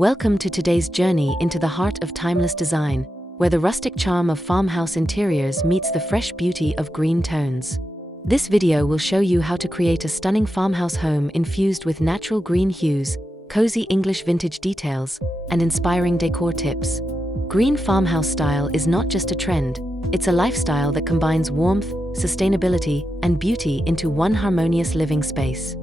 Welcome to today's journey into the heart of timeless design, where the rustic charm of farmhouse interiors meets the fresh beauty of green tones. This video will show you how to create a stunning farmhouse home infused with natural green hues, cozy English vintage details, and inspiring decor tips. Green farmhouse style is not just a trend, it's a lifestyle that combines warmth, sustainability, and beauty into one harmonious living space.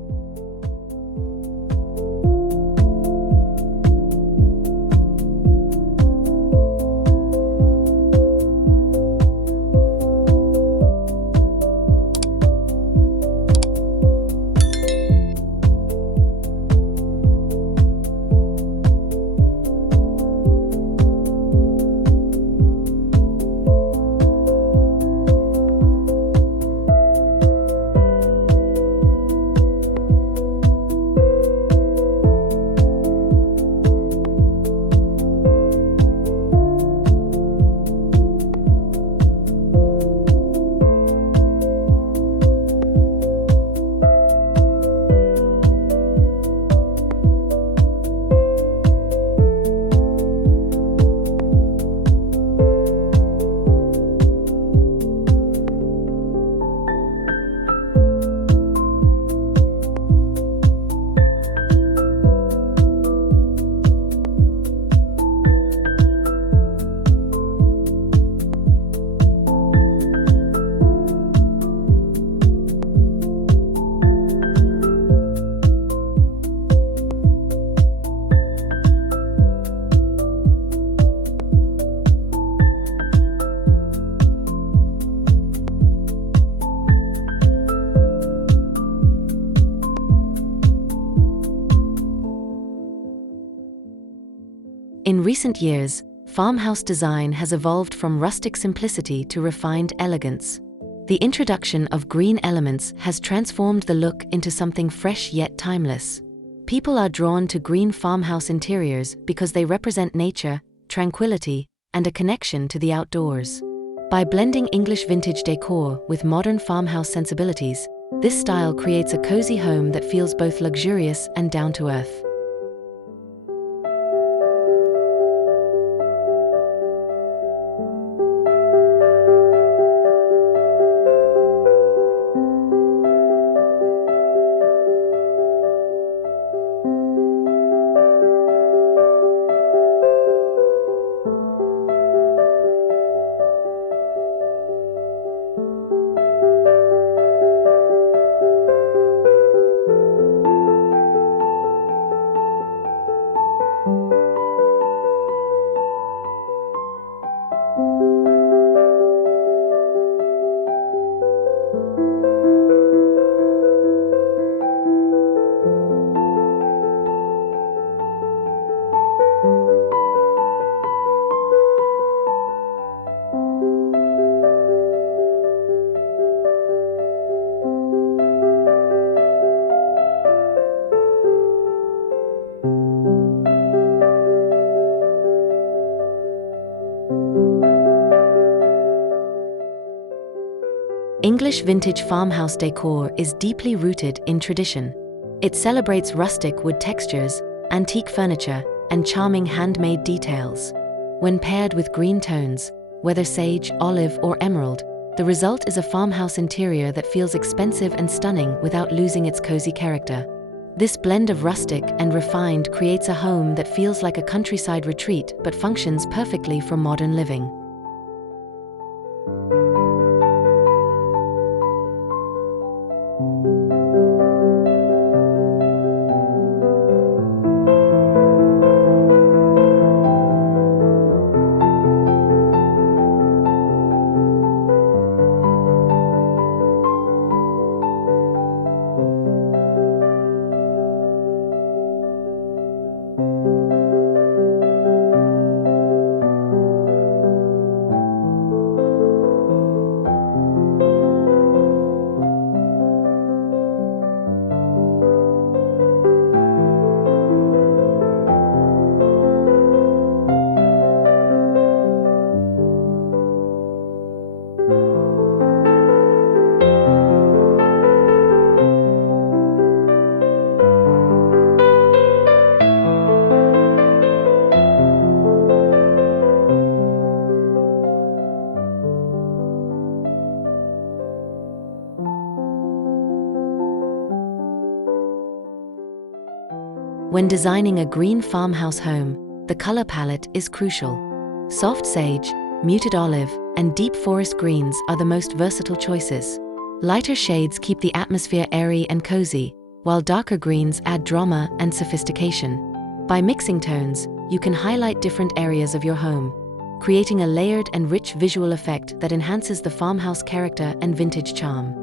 In recent years, farmhouse design has evolved from rustic simplicity to refined elegance. The introduction of green elements has transformed the look into something fresh yet timeless. People are drawn to green farmhouse interiors because they represent nature, tranquility, and a connection to the outdoors. By blending English vintage decor with modern farmhouse sensibilities, this style creates a cozy home that feels both luxurious and down-to-earth. English vintage farmhouse decor is deeply rooted in tradition. It celebrates rustic wood textures, antique furniture, and charming handmade details. When paired with green tones, whether sage, olive, or emerald, the result is a farmhouse interior that feels expensive and stunning without losing its cozy character. This blend of rustic and refined creates a home that feels like a countryside retreat but functions perfectly for modern living. When designing a green farmhouse home, the color palette is crucial. Soft sage, muted olive, and deep forest greens are the most versatile choices. Lighter shades keep the atmosphere airy and cozy, while darker greens add drama and sophistication. By mixing tones, you can highlight different areas of your home, creating a layered and rich visual effect that enhances the farmhouse character and vintage charm.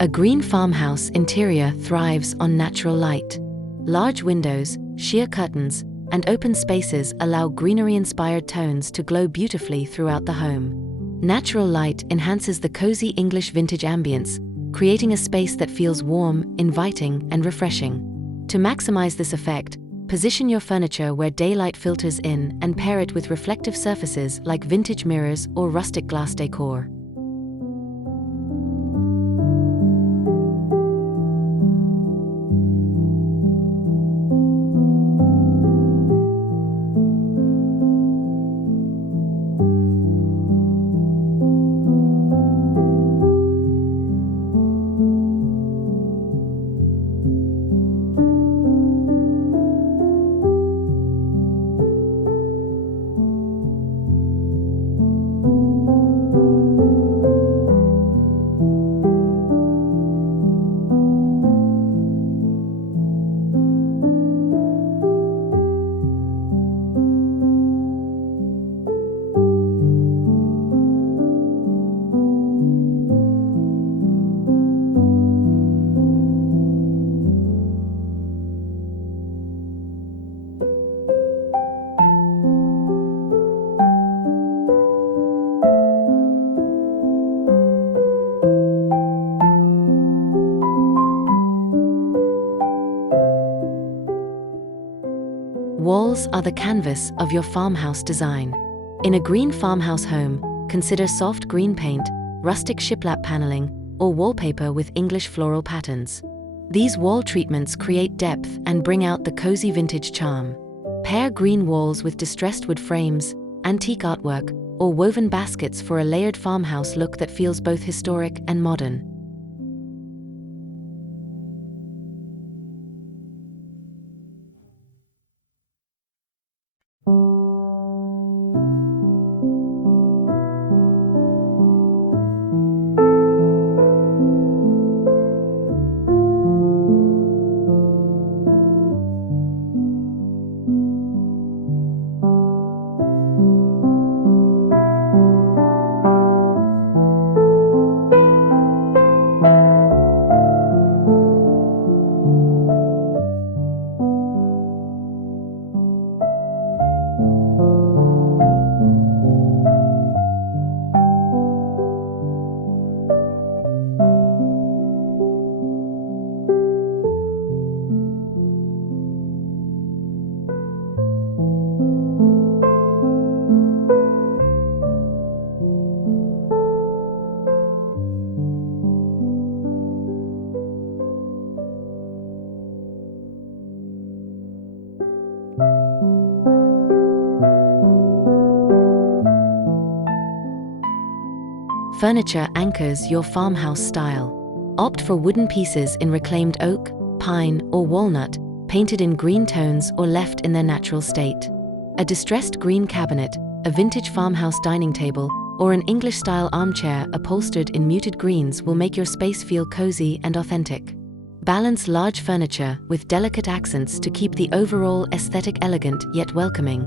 A green farmhouse interior thrives on natural light. Large windows, sheer curtains, and open spaces allow greenery-inspired tones to glow beautifully throughout the home. Natural light enhances the cozy English vintage ambience, creating a space that feels warm, inviting, and refreshing. To maximize this effect, position your furniture where daylight filters in and pair it with reflective surfaces like vintage mirrors or rustic glass decor. Walls are the canvas of your farmhouse design. In a green farmhouse home, consider soft green paint, rustic shiplap paneling, or wallpaper with English floral patterns. These wall treatments create depth and bring out the cozy vintage charm. Pair green walls with distressed wood frames, antique artwork, or woven baskets for a layered farmhouse look that feels both historic and modern. Furniture anchors your farmhouse style. Opt for wooden pieces in reclaimed oak, pine, or walnut, painted in green tones or left in their natural state. A distressed green cabinet, a vintage farmhouse dining table, or an English-style armchair upholstered in muted greens will make your space feel cozy and authentic. Balance large furniture with delicate accents to keep the overall aesthetic elegant yet welcoming.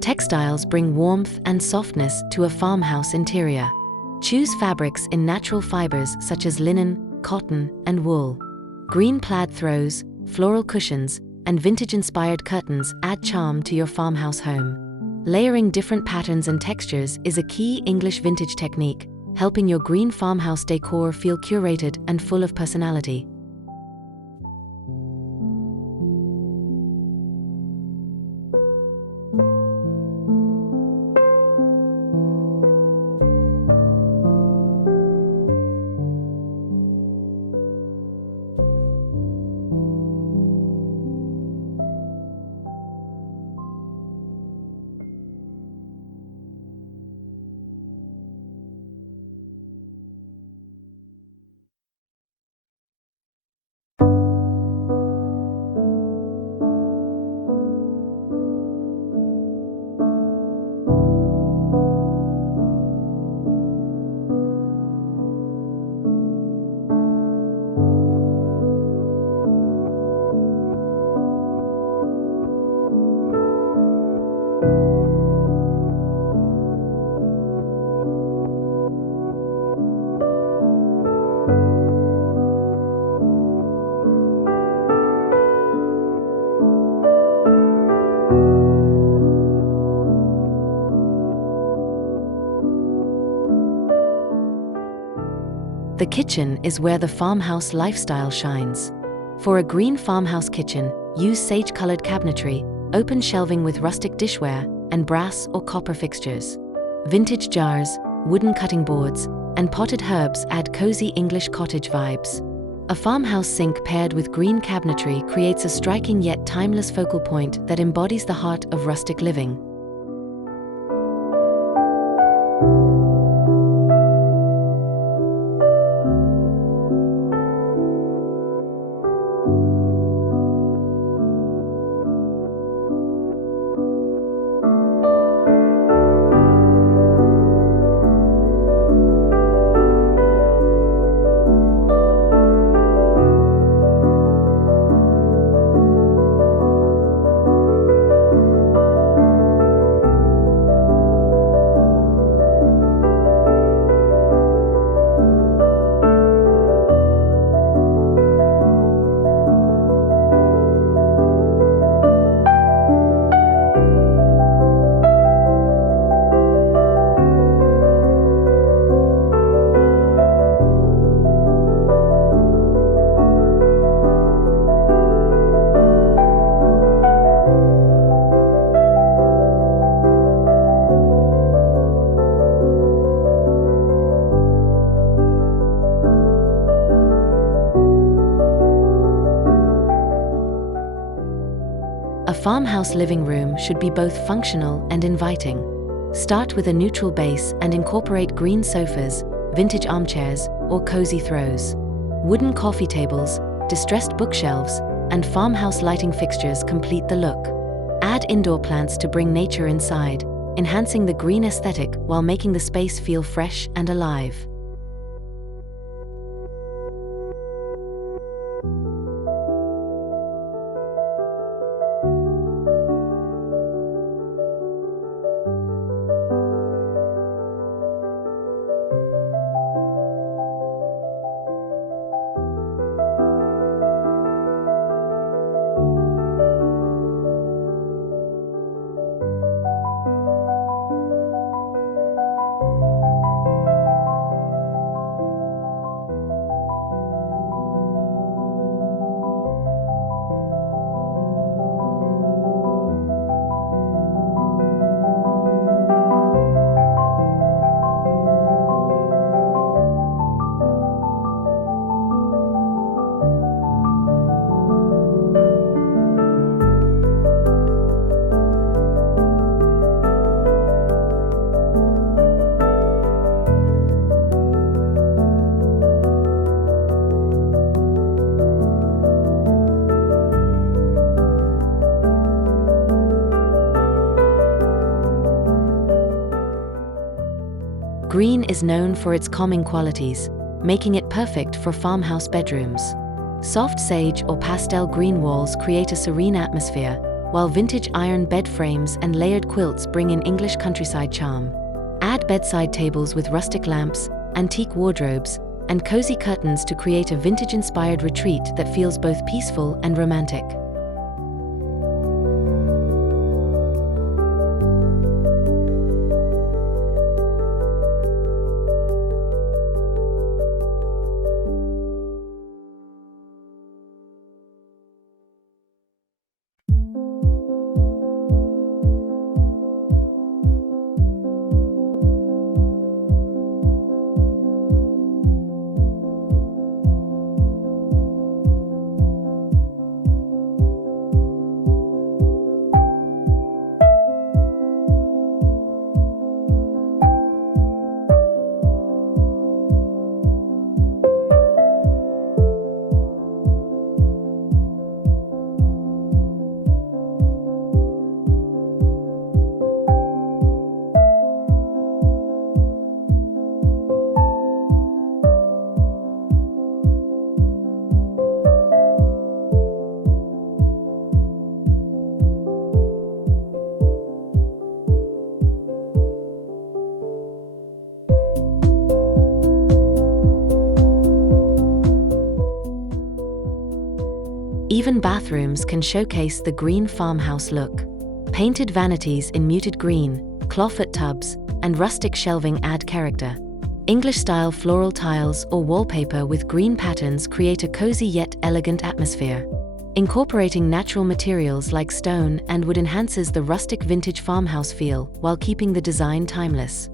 Textiles bring warmth and softness to a farmhouse interior. Choose fabrics in natural fibers such as linen, cotton, and wool. Green plaid throws, floral cushions, and vintage-inspired curtains add charm to your farmhouse home. Layering different patterns and textures is a key English vintage technique, helping your green farmhouse decor feel curated and full of personality. The kitchen is where the farmhouse lifestyle shines. For a green farmhouse kitchen, use sage-colored cabinetry, open shelving with rustic dishware, and brass or copper fixtures. Vintage jars, wooden cutting boards, and potted herbs add cozy English cottage vibes. A farmhouse sink paired with green cabinetry creates a striking yet timeless focal point that embodies the heart of rustic living. A farmhouse living room should be both functional and inviting. Start with a neutral base and incorporate green sofas, vintage armchairs, or cozy throws. Wooden coffee tables, distressed bookshelves, and farmhouse lighting fixtures complete the look. Add indoor plants to bring nature inside, enhancing the green aesthetic while making the space feel fresh and alive. Green is known for its calming qualities, making it perfect for farmhouse bedrooms. Soft sage or pastel green walls create a serene atmosphere, while vintage iron bed frames and layered quilts bring in English countryside charm. Add bedside tables with rustic lamps, antique wardrobes, and cozy curtains to create a vintage-inspired retreat that feels both peaceful and romantic. Even bathrooms can showcase the green farmhouse look. Painted vanities in muted green, clawfoot tubs, and rustic shelving add character. English-style floral tiles or wallpaper with green patterns create a cozy yet elegant atmosphere. Incorporating natural materials like stone and wood enhances the rustic vintage farmhouse feel while keeping the design timeless.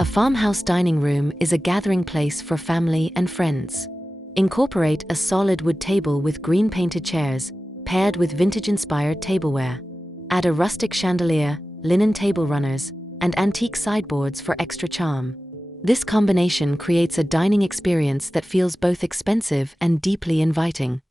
A farmhouse dining room is a gathering place for family and friends. Incorporate a solid wood table with green painted chairs, paired with vintage-inspired tableware. Add a rustic chandelier, linen table runners, and antique sideboards for extra charm. This combination creates a dining experience that feels both expensive and deeply inviting.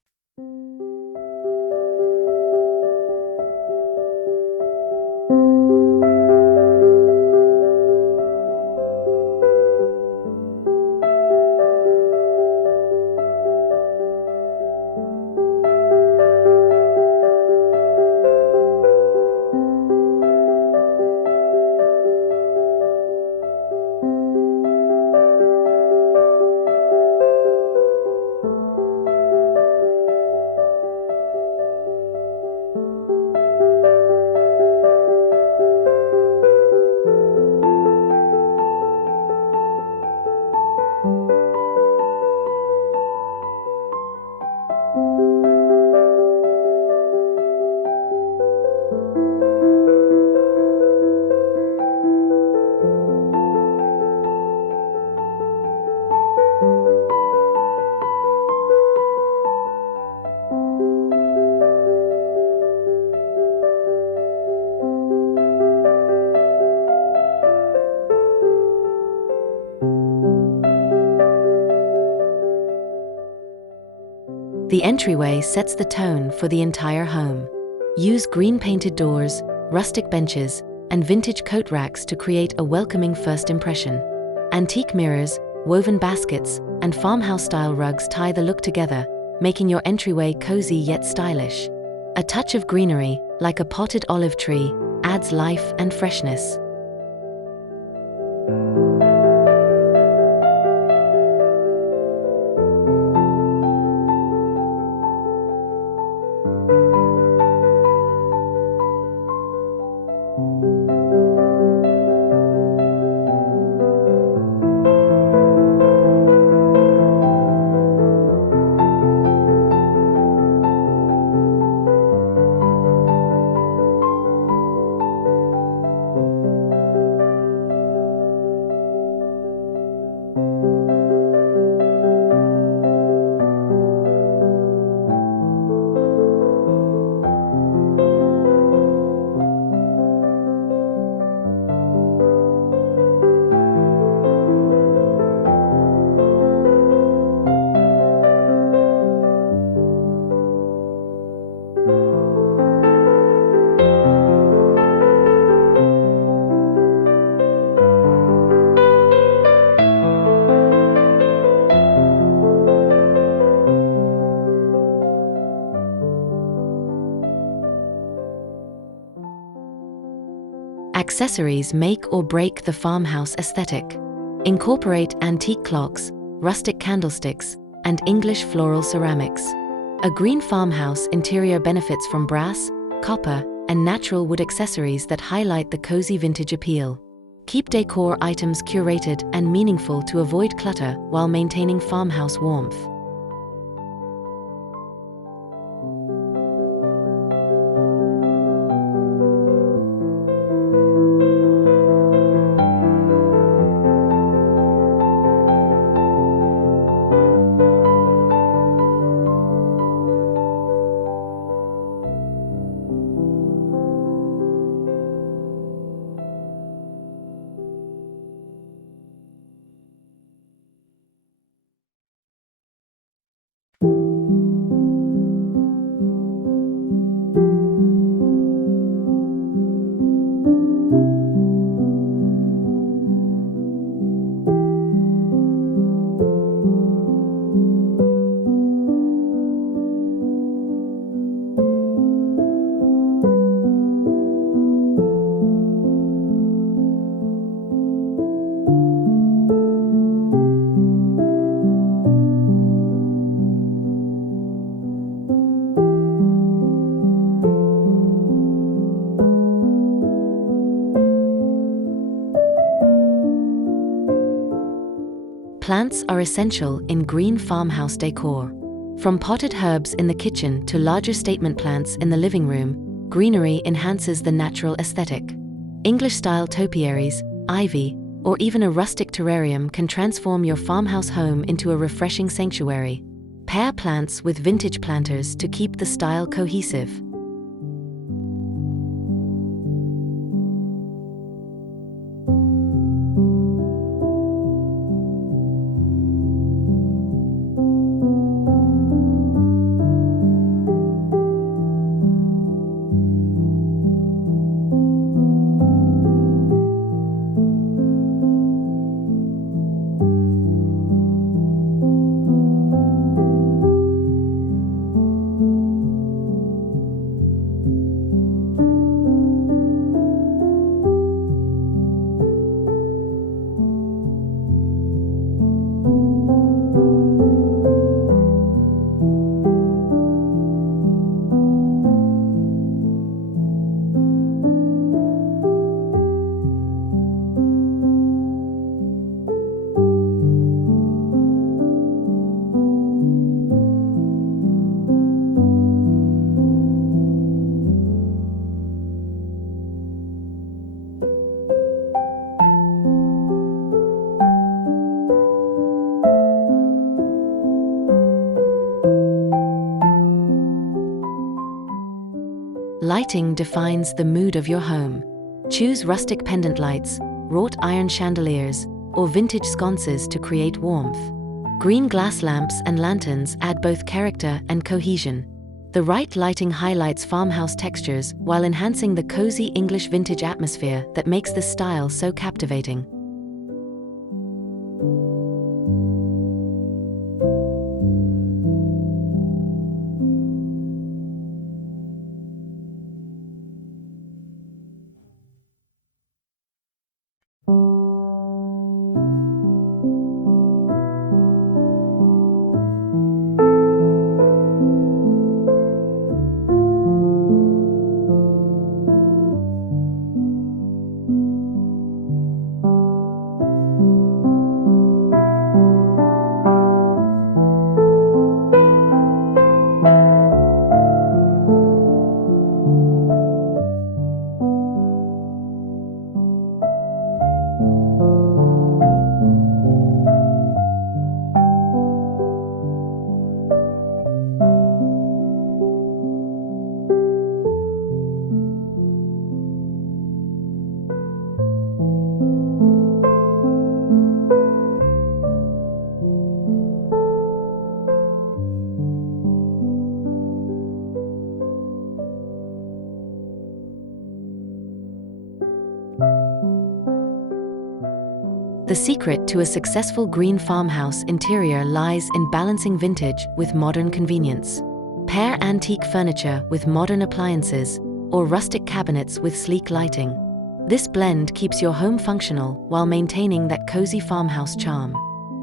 The entryway sets the tone for the entire home. Use green painted doors, rustic benches, and vintage coat racks to create a welcoming first impression. Antique mirrors, woven baskets, and farmhouse-style rugs tie the look together, making your entryway cozy yet stylish. A touch of greenery, like a potted olive tree, adds life and freshness. Accessories make or break the farmhouse aesthetic. Incorporate antique clocks, rustic candlesticks, and English floral ceramics. A green farmhouse interior benefits from brass, copper, and natural wood accessories that highlight the cozy vintage appeal. Keep decor items curated and meaningful to avoid clutter while maintaining farmhouse warmth. Plants are essential in green farmhouse decor. From potted herbs in the kitchen to larger statement plants in the living room, greenery enhances the natural aesthetic. English-style topiaries, ivy, or even a rustic terrarium can transform your farmhouse home into a refreshing sanctuary. Pair plants with vintage planters to keep the style cohesive. Lighting defines the mood of your home. Choose rustic pendant lights, wrought iron chandeliers, or vintage sconces to create warmth. Green glass lamps and lanterns add both character and cohesion. The right lighting highlights farmhouse textures while enhancing the cozy English vintage atmosphere that makes this style so captivating. The secret to a successful green farmhouse interior lies in balancing vintage with modern convenience. Pair antique furniture with modern appliances, or rustic cabinets with sleek lighting. This blend keeps your home functional while maintaining that cozy farmhouse charm.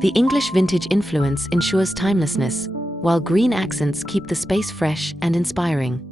The English vintage influence ensures timelessness, while green accents keep the space fresh and inspiring.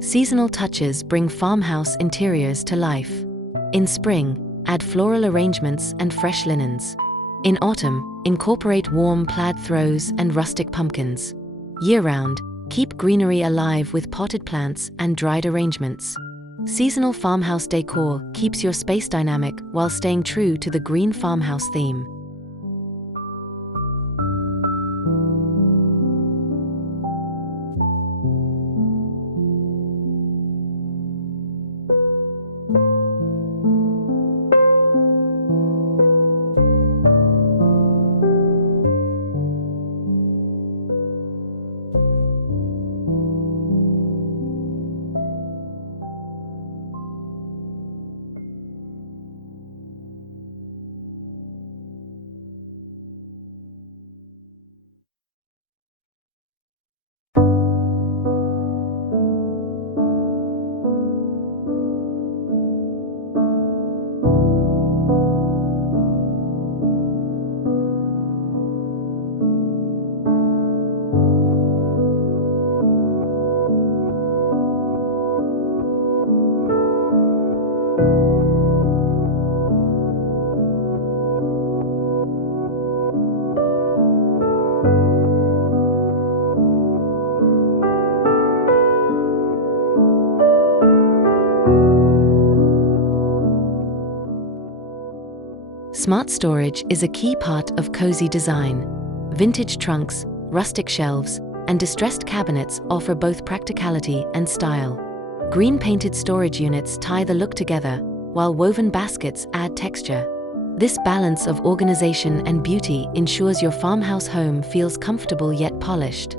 Seasonal touches bring farmhouse interiors to life. In spring, add floral arrangements and fresh linens. In autumn, incorporate warm plaid throws and rustic pumpkins. Year-round, keep greenery alive with potted plants and dried arrangements. Seasonal farmhouse decor keeps your space dynamic while staying true to the green farmhouse theme. Smart storage is a key part of cozy design. Vintage trunks, rustic shelves, and distressed cabinets offer both practicality and style. Green-painted storage units tie the look together, while woven baskets add texture. This balance of organization and beauty ensures your farmhouse home feels comfortable yet polished.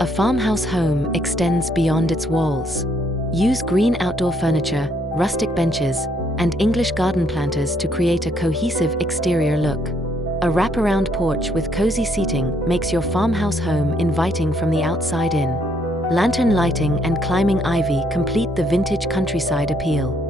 A farmhouse home extends beyond its walls. Use green outdoor furniture, rustic benches, and English garden planters to create a cohesive exterior look. A wraparound porch with cozy seating makes your farmhouse home inviting from the outside in. Lantern lighting and climbing ivy complete the vintage countryside appeal.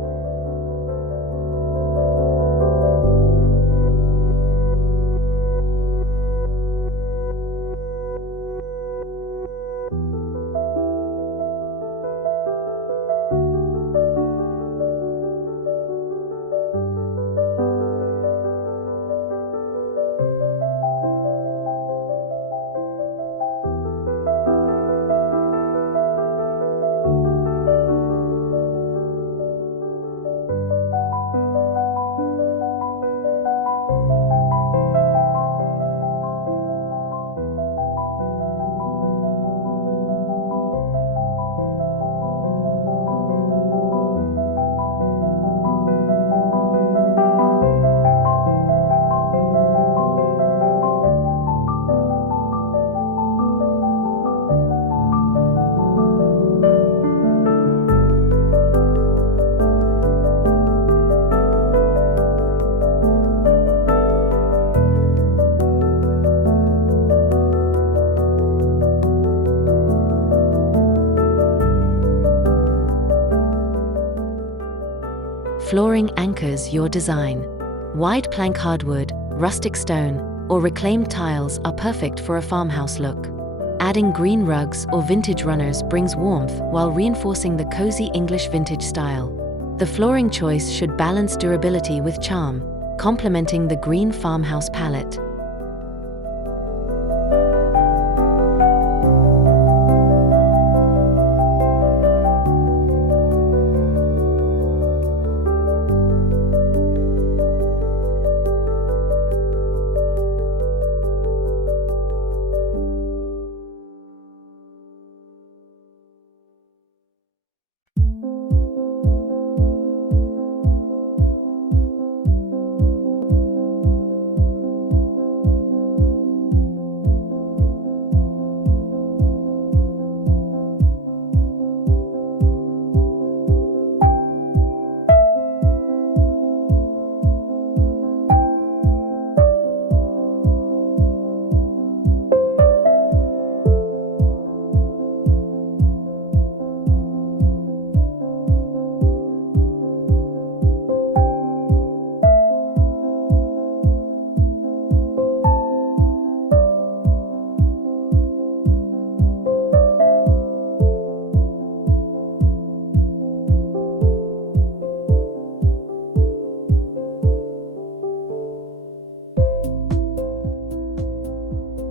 Flooring anchors your design. Wide plank hardwood, rustic stone, or reclaimed tiles are perfect for a farmhouse look. Adding green rugs or vintage runners brings warmth while reinforcing the cozy English vintage style. The flooring choice should balance durability with charm, complementing the green farmhouse palette.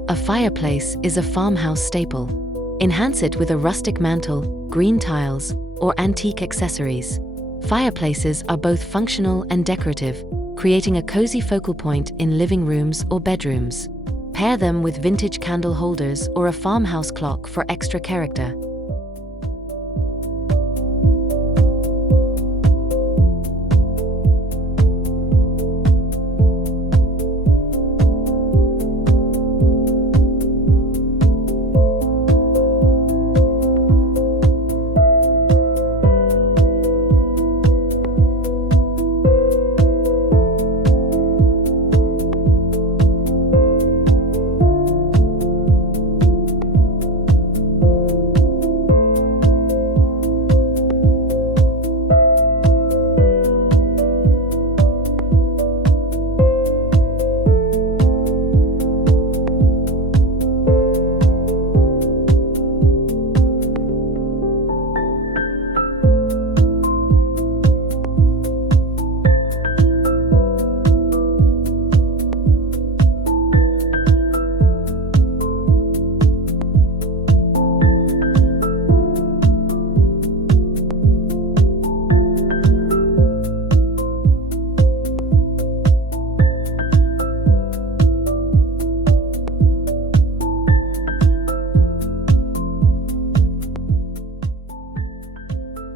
A fireplace is a farmhouse staple. Enhance it with a rustic mantle, green tiles, or antique accessories. Fireplaces are both functional and decorative, creating a cozy focal point in living rooms or bedrooms. Pair them with vintage candle holders or a farmhouse clock for extra character.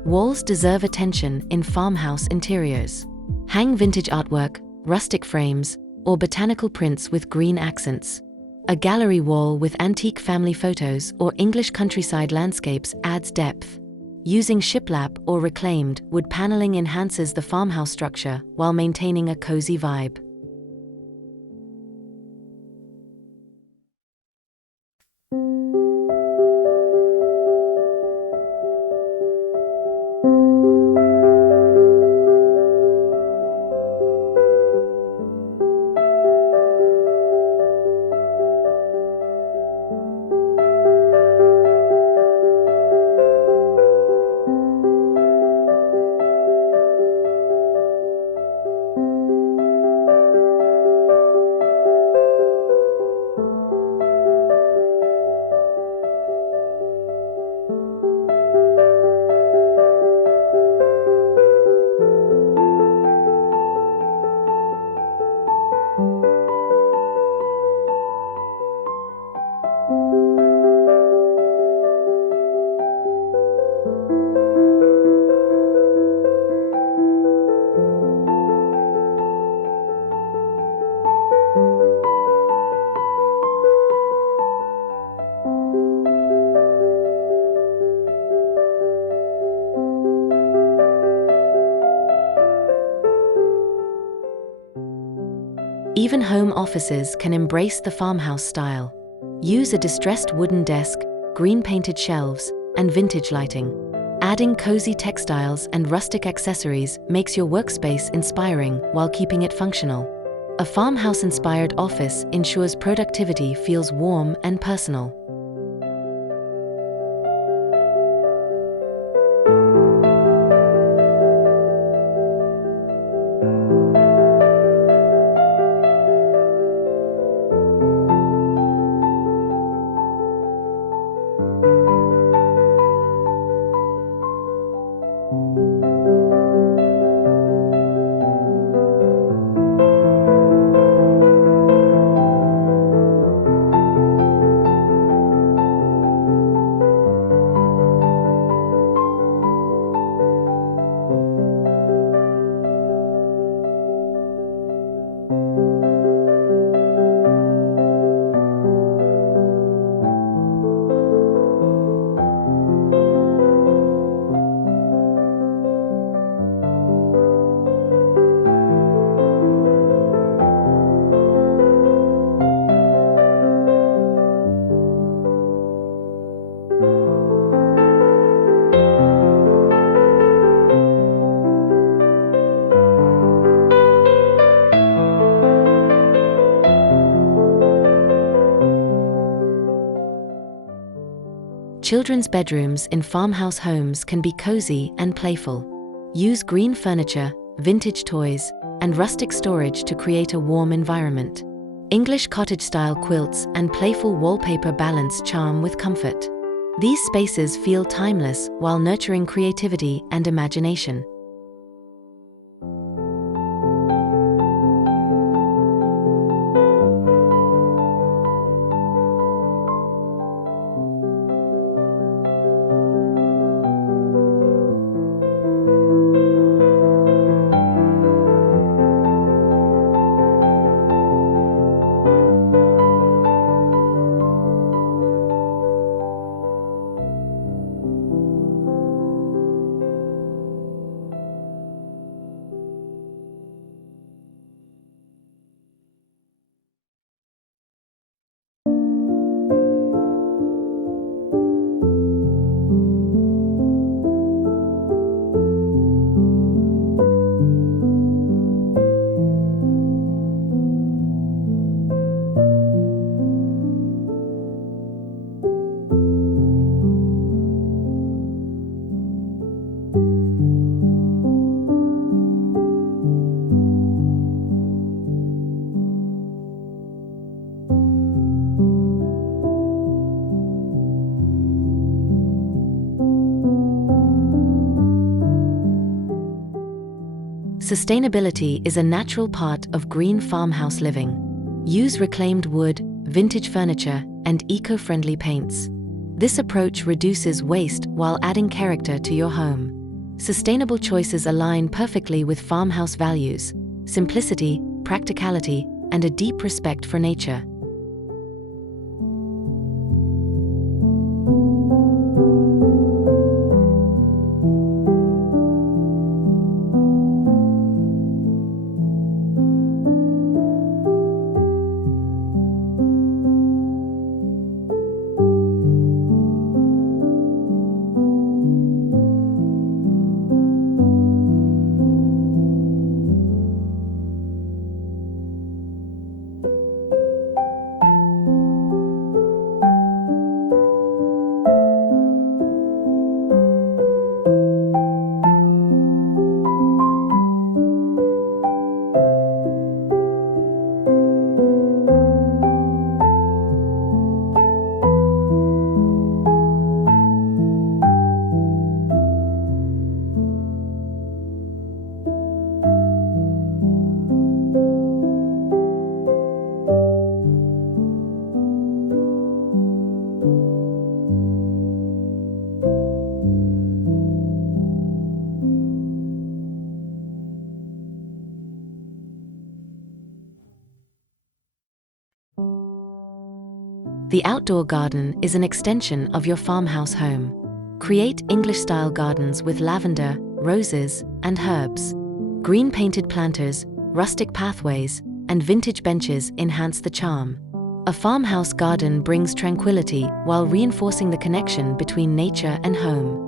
Walls deserve attention in farmhouse interiors. Hang vintage artwork, rustic frames, or botanical prints with green accents. A gallery wall with antique family photos or English countryside landscapes adds depth. Using shiplap or reclaimed wood paneling enhances the farmhouse structure while maintaining a cozy vibe. Even home offices can embrace the farmhouse style. Use a distressed wooden desk, green-painted shelves, and vintage lighting. Adding cozy textiles and rustic accessories makes your workspace inspiring while keeping it functional. A farmhouse-inspired office ensures productivity feels warm and personal. Children's bedrooms in farmhouse homes can be cozy and playful. Use green furniture, vintage toys, and rustic storage to create a warm environment. English cottage-style quilts and playful wallpaper balance charm with comfort. These spaces feel timeless while nurturing creativity and imagination. Sustainability is a natural part of green farmhouse living. Use reclaimed wood, vintage furniture, and eco-friendly paints. This approach reduces waste while adding character to your home. Sustainable choices align perfectly with farmhouse values: simplicity, practicality, and a deep respect for nature. The outdoor garden is an extension of your farmhouse home. Create English-style gardens with lavender, roses, and herbs. Green painted planters, rustic pathways, and vintage benches enhance the charm. A farmhouse garden brings tranquility while reinforcing the connection between nature and home.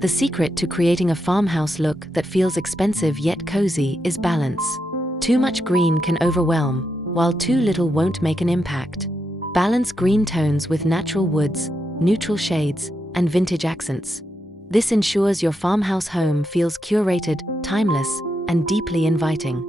The secret to creating a farmhouse look that feels expensive yet cozy is balance. Too much green can overwhelm, while too little won't make an impact. Balance green tones with natural woods, neutral shades, and vintage accents. This ensures your farmhouse home feels curated, timeless, and deeply inviting.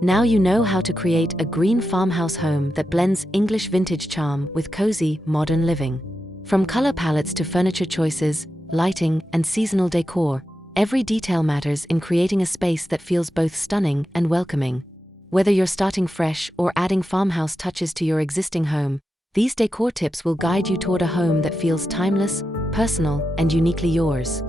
Now you know how to create a green farmhouse home that blends English vintage charm with cozy, modern living. From color palettes to furniture choices, lighting, and seasonal decor, every detail matters in creating a space that feels both stunning and welcoming. Whether you're starting fresh or adding farmhouse touches to your existing home, these decor tips will guide you toward a home that feels timeless, personal, and uniquely yours.